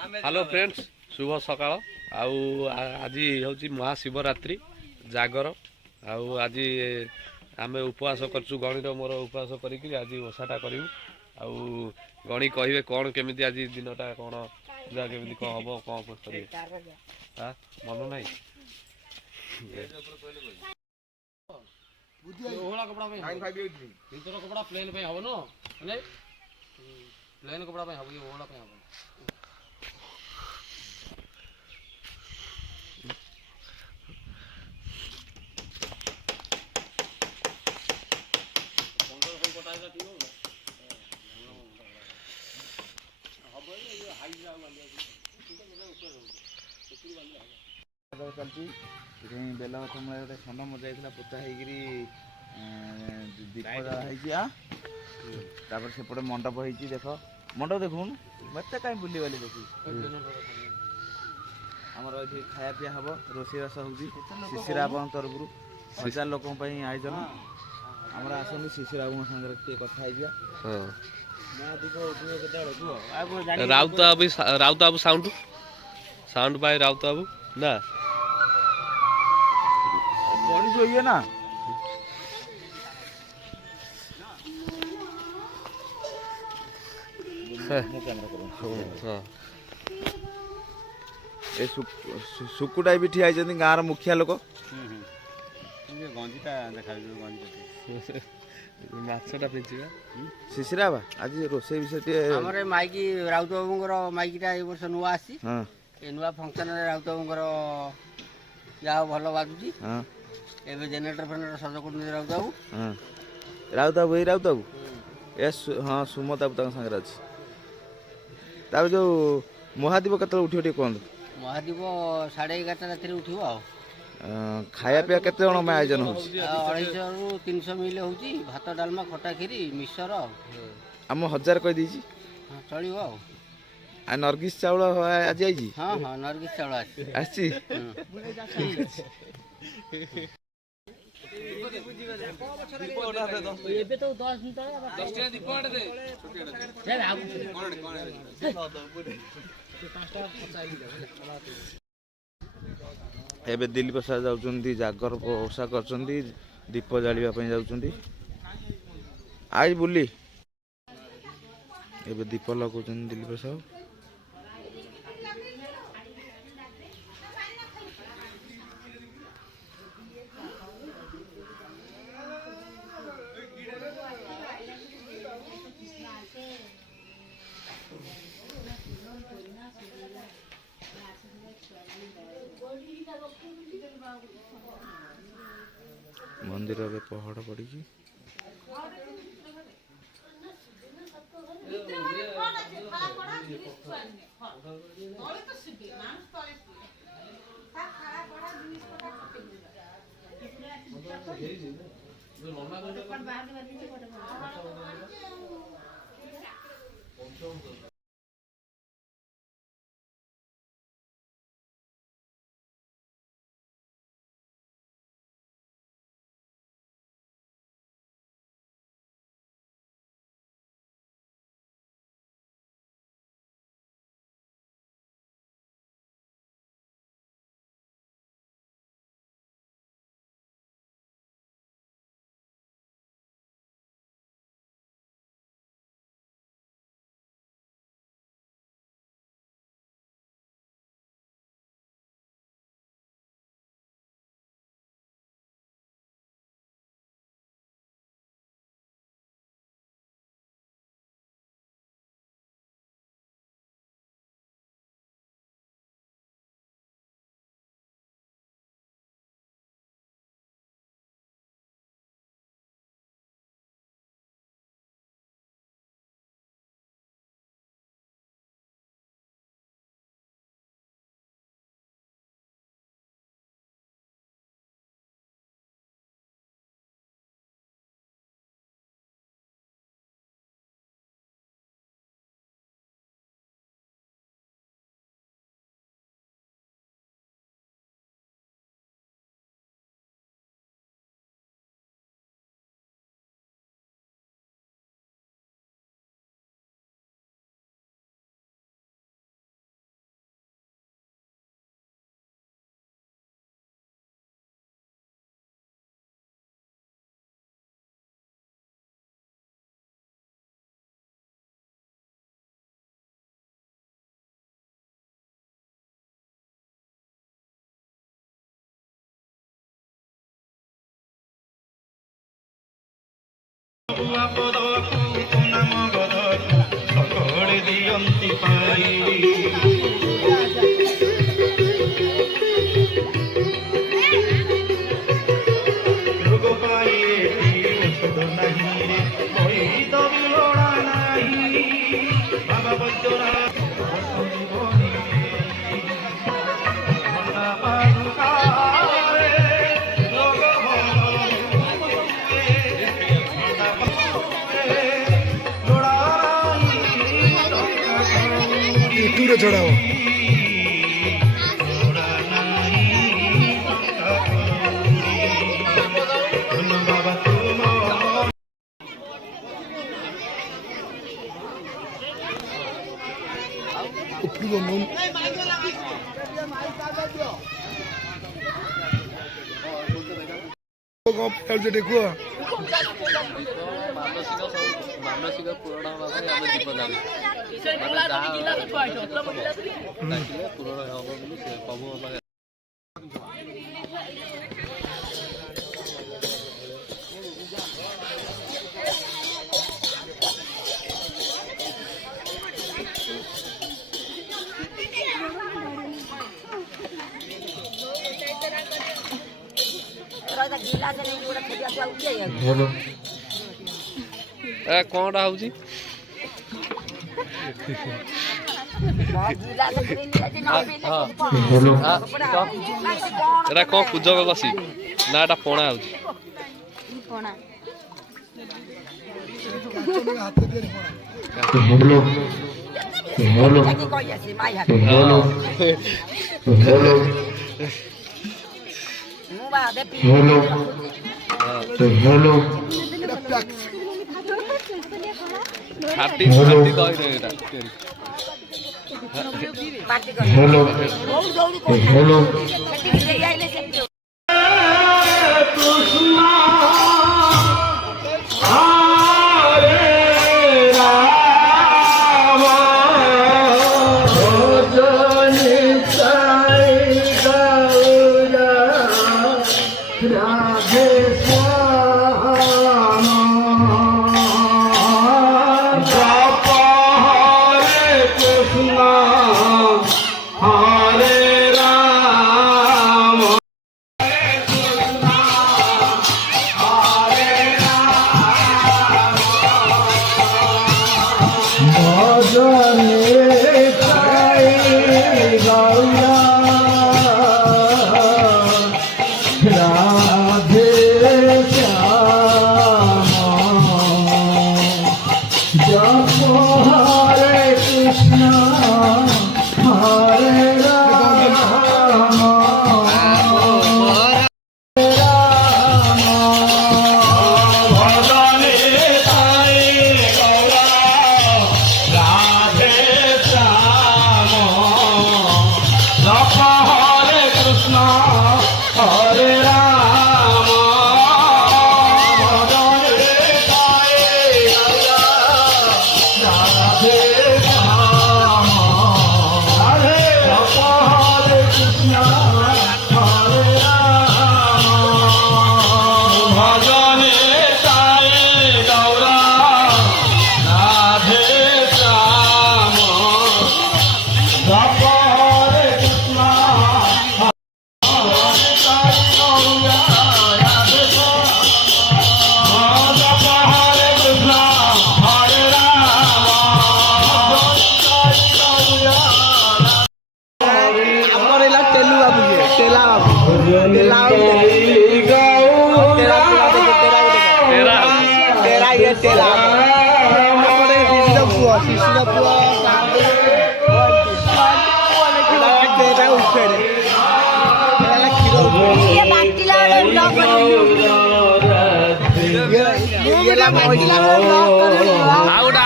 Hello friends शुभ सकाळ आज हूँ महाशिवरात्रि जागर आज आम उपवास कर गणित मोर उपवास करी आज ओषाटा करूँ गणी कहे कौन केमी आज दिनटा कौन केमी कौन हम कौन कर मन ना कपड़ा प्लेन पे हबो न प्लेन कपड़ा पे हबो ये ओला पे हबो चलती बेल गछ मूल गोटे षण मजा पोता होगी दीप जलाई सेपटे मंडप हो देख मंडप देखुन मत कहीं बुली बाली देखी आमर ये खाया पीया हम रोषेबास होशिशिर बाबा तरफ 1000 लोक आयोजन आमर आसती शिशिर बाबू सागर कथा राउत बाबू साउंड साउंड बाय राउत बाबू ना बड़ी जो ये ना सुकुटा भी ठिया गाँव मुखिया लोक शिशिरा बा आज रोसे विषय माइकी राउत बाबू माइकीटा ये वर्ष नुआ आसी नुआ फंक्शन राउत बाबू जहाँ भल बाजुची एवं जेनेटर फेनेटर सज कर राउत बाबू राउत बाबू ये राउत बाबू ए हाँ सुमत बाबू सागर अच्छी तार जो महादीप केत उठे टे कहतु महादीप 11:30 राति उठो खाया पीया केते जन में आयोजन हो 250 रु 300 मिल हो भात डालमा खटा खीरी मिक्सर आम 1000 कह दी चलो आ नरगिस चाउल आज आई हाँ हाँ नरगिस चाउल आसी एबे दिलीप सार जाउछन्ती जागर ओषा करछन्ती दीप जालिबा पई जाउछन्ती आज बुली एबे दीप लगाउछन्ती दिलीप सार मंदिर में पहाड़ पड़ी দূরে ছড়াও କୁହ ମାନସିକ ପୂରଣ ହେବା ପାଇଁ ଆମେ ଦୀପ ଜାଳୁ ମାନେ ଯାହା ଡାକିଲେ ପୂରଣ ହେବ ବୋଲି ସେ ପ୍ରଭୁଙ୍କ ପାଖରେ କଣଟା ହଉଛି ଏଟା କଣ ପୂଜକ କଷି ନା ଏଟା ପଣା ହଉଛି ଖାଟି ଖାଟି ଦହି ଏଟା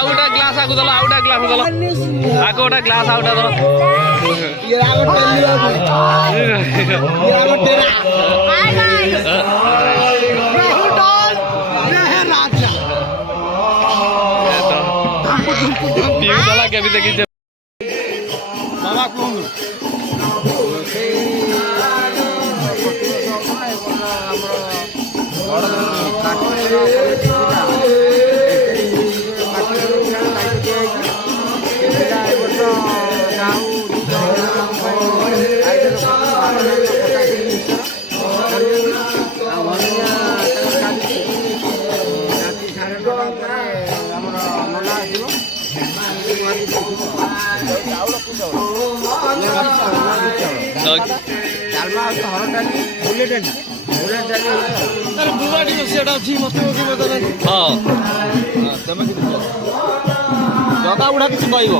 आउटा ग्लास आगु दला आउटा ग्लास दला आगु ओटा ग्लास आउटा दला ये आगु टेली ये आगु तेरा हाय गाइस रहु डॉल रह राजा ये दला के भी देखि मामा कोन से ଡାଲମା ହଉଛି ହରଡ଼ ଡାଲି ବୁଲେଟ୍ ଡାଲି ବୁଲେଟ୍ ଡାଲି ସେଟା ଅଛି ମତେ ହଁ ତମେ କିଛି କୁହ। ଜଗା ବୁଢା କିଛି କହିବ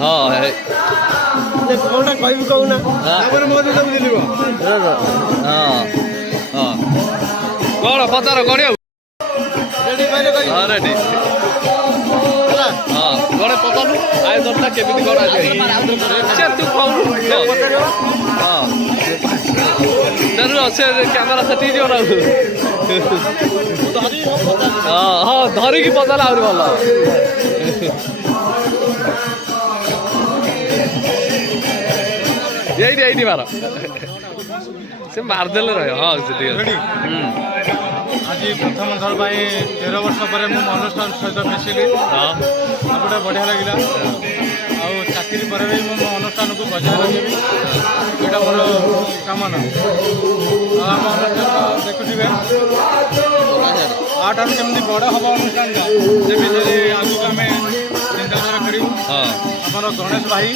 ହଁ କଣଟା କହିବି କହୁନା ତାପରେ ମୋ ଦିନ ମିଳିବ ହଁ କଣ ପଚାର କରିବାକୁ ରେଡି କହିଲେ କହିବି ହଁ ରେଡି ହେଲା ହଁ ଗଣେ ପଚାରୁ ଆୟୋଜନଟା କେମିତି କଣ ଆଜି ସେ ତୁ କହୁନୁ ହଁ ସେ କ୍ୟାମେରା ସେଠି ଯିବ ନା ହଁ ହଁ ଧରିକି ପଚାରିଲେ ଆହୁରି ଭଲ ଏଇଠି ମାର ସେ ମାରିଦେଲେ ରହିବ ହଁ ସେଠି ଆଜି ପ୍ରଥମ ଥର ପାଇଁ 13 ବର୍ଷ ପରେ ମୁଁ ଅନୁଷ୍ଠାନ ସହିତ ମିଶିଲି ସବୁଟା ବଢ଼ିଆ ଲାଗିଲା ଆଉ ଚାକିରି ପରେ ବି ମୁଁ ମୋ ଅନୁଷ୍ଠାନକୁ ବଜାୟ ରଖିବି ଏଇଟା ମୋର କାମନା ଆଉ ଆମ ଅନୁଷ୍ଠାନ ଦେଖୁଥିବେ ଆଠାରୁ କେମିତି ବଡ଼ ହେବ ଅନୁଷ୍ଠାନଟା ସେମିତି ଆଗକୁ ଆମେ ଚିନ୍ତାଧାରା କରିବୁ ଆମର ଗଣେଶ ଭାଇ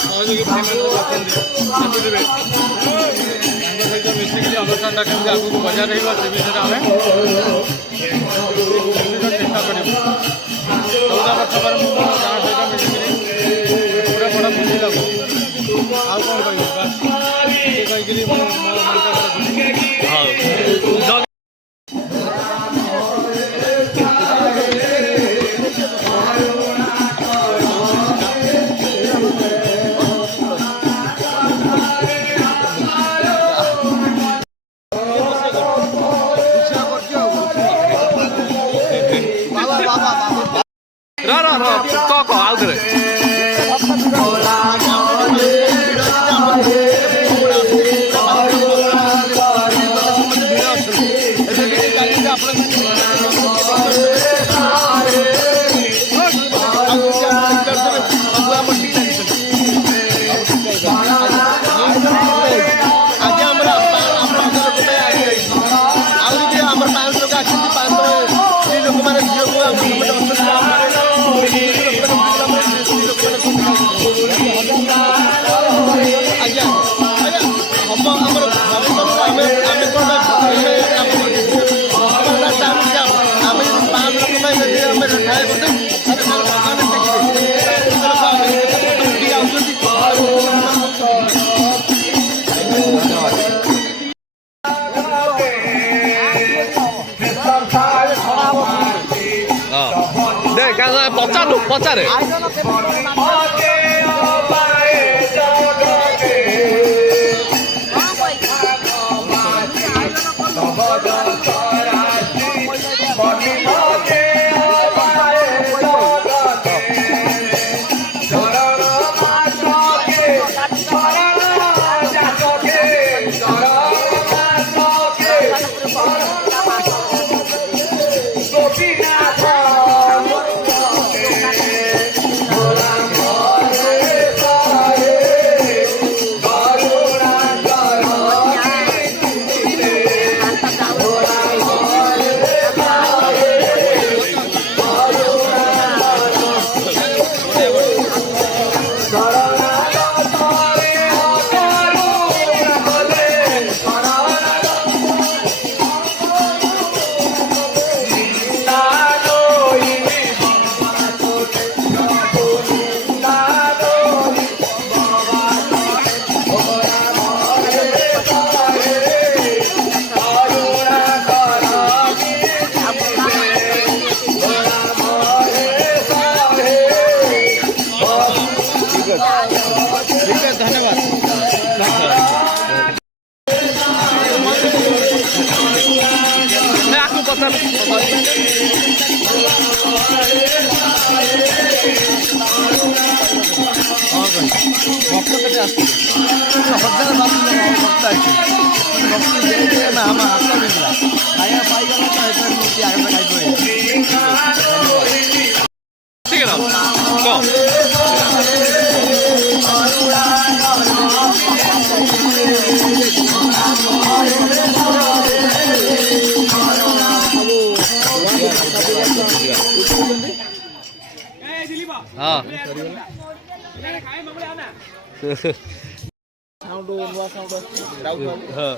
ସହଯୋଗୀ ଭାଇମାନେ ଅଛନ୍ତି ଦେଖୁଥିବେ ତାଙ୍କ ସହିତ ମିଶିକି ଅନୁଷ୍ଠାନଟା କେମିତି ଆଗକୁ ବଜାୟ ରହିବ ସେ ବିଷୟରେ ଆମେ ଚେଷ୍ଟା କରିବୁ 14 ବର୍ଷ ପରେ ମୁଁ ମୋ ଗାଁ ସହିତ ମିଶିକିରି ପୁରା ବଡ଼ ଖୁସି ଲାଗୁଛି ଆଉ କ'ଣ କହିବି ବାସ୍ ସେ କହିକିରି ମୁଁ ମୋ ମନଟା କହ ଆଉଥରେ ପଚାରେ ठीक है ହଁ ହଁ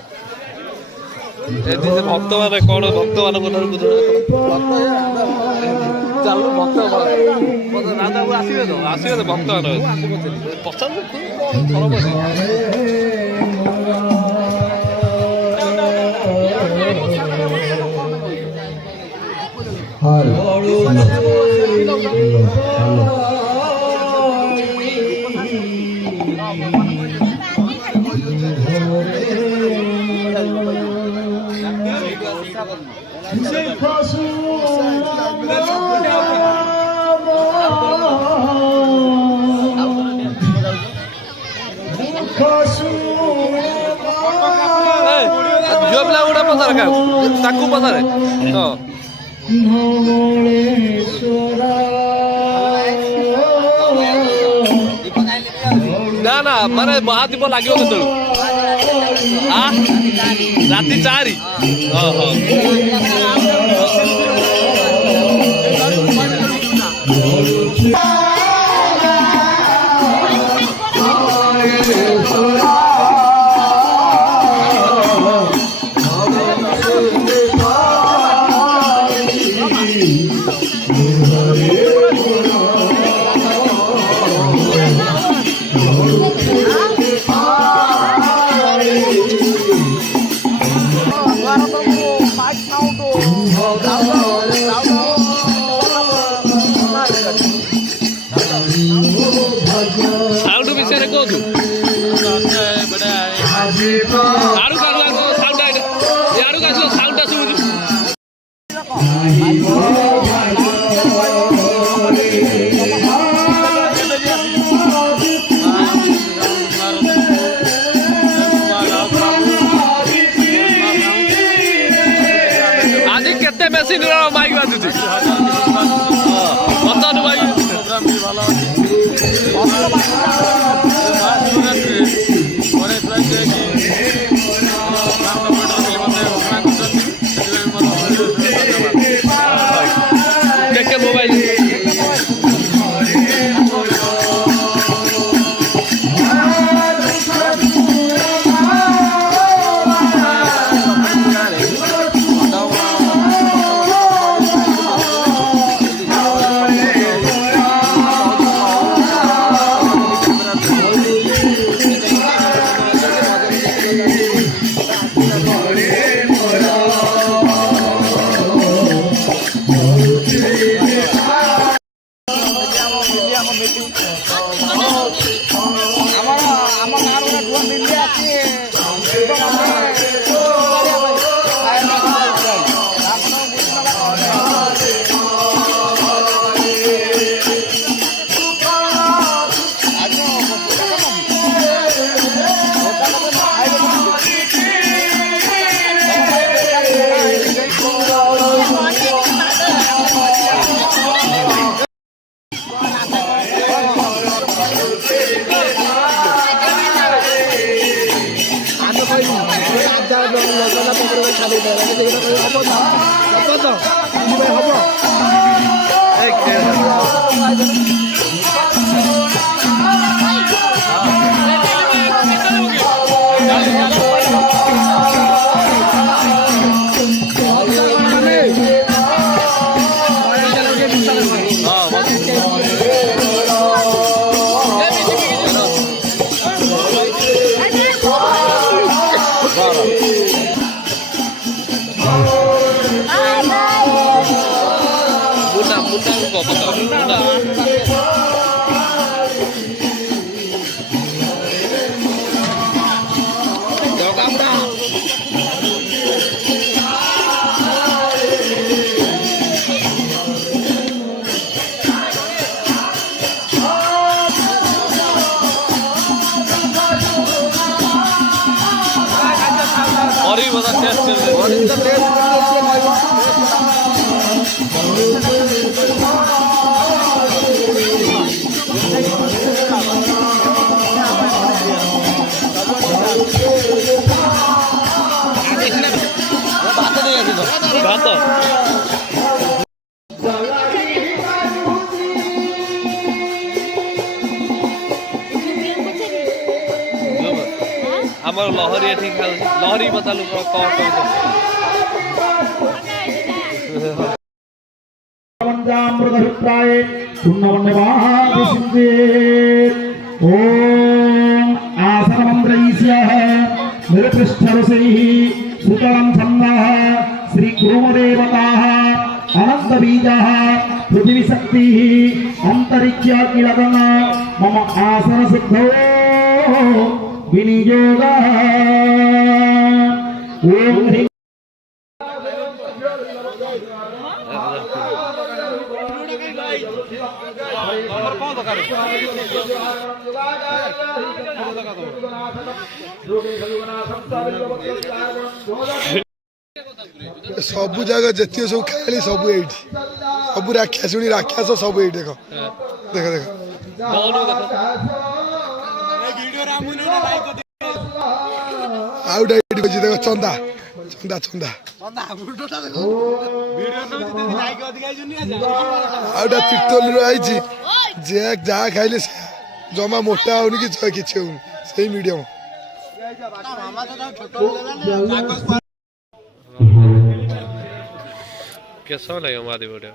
ଏଠି ସେ ଭକ୍ତମାନେ କଣ ଭକ୍ତମାନଙ୍କ ଠାରୁ ଚାଲୁ ଭକ୍ତ ରାଧାକୁ ଆସିବେ ତ ଭକ୍ତମାନେ ପଚାରନ୍ତୁ ଝିଅ ପିଲା ଗୋଟେ ପଚାରେ ତାକୁ ପଚାରେ ହଁ ନା ନା ମାନେ ମହାଦୀପ ଲାଗିବ କେତେବେଳୁ ରାତି 4 ହଁ ସାଉଣ୍ଡ ବିଷୟରେ କୁହନ୍ତୁ ଆଡ଼କୁ ସାଉଣ୍ଡ ଇଆଡ଼କୁ ଆସିବ ସାଉଣ୍ଡଟା ଶୁଭୁଛୁ ଆଜି କେତେ ମେସିନ୍ର ମାଇକ୍ ବାଜୁଛି ବର୍ତ୍ତମାନ ମାଇକ୍ মোবাইল ଆମର ଲହରୀ ଏଠି ଖାଉଛି ଲହରୀ ବତାଲୁ କଣ पंचामृतभिप्राये पुण्यवन्यवादिसिन्धे ॐ आसनमन्त्रैस्यः निरपृष्ठरसैः सुतलं छन्दः श्रीकुरुमदेवताः अनन्तबीजः पृथिवीशक्तिः अन्तरिक्षाकिलगण मम आसनसिद्धौ विनियोगः ॐ ह्रीं सबु जगह जतियो सब खाली सब एठी सब राक्षसुणी राक्षस सब एठी देखो देखो देखो आउट एठी बजी देखो चंदा चंदा चंदा आउट तीर्तोल रो आइची जे जा खाइले जमा मोटा होनी कि छ किछ होनी सही मीडियम କେଶ ଲାଗିବ ମାରି ପଡ଼ିବ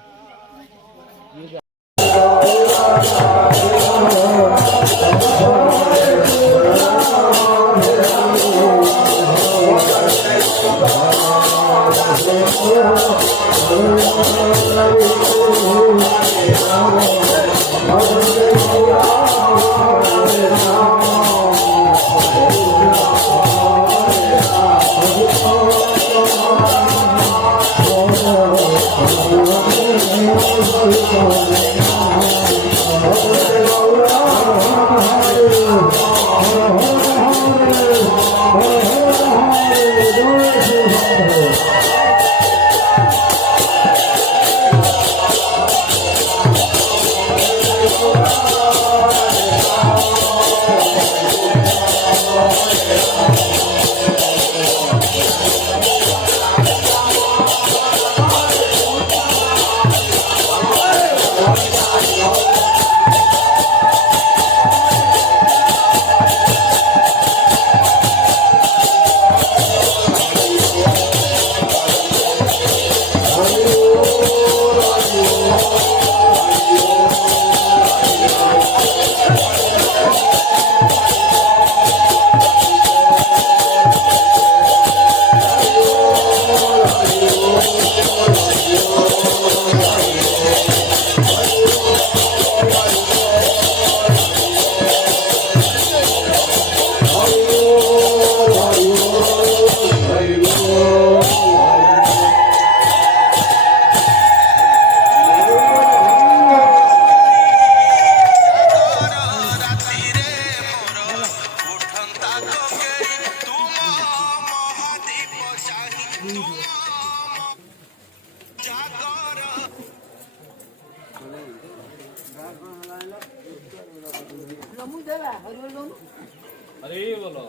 अरे बोलो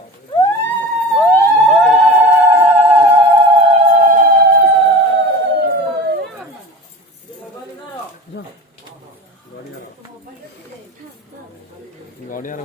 गड़िया